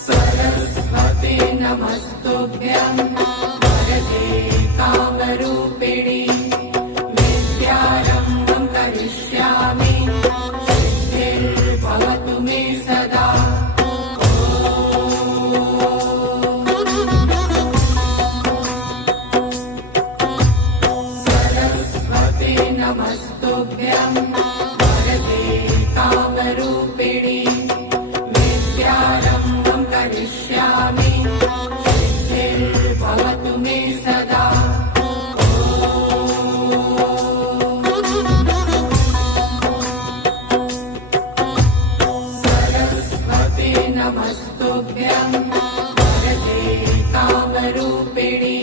सरस्वते नमस्तुभ्यं वरदे कामरूपिणि विद्यारम्भं करिष्यामि सिद्धिर्भवतु मे सदा। सरस्वते नमस्तुभ्यं वरदे कामरूपिणि विद्यारम्भं करिष्यामि सिद्धिर्भवतु मे सदा। सरस्वते नमस्तुभ्यं वरदे कामरूपिणि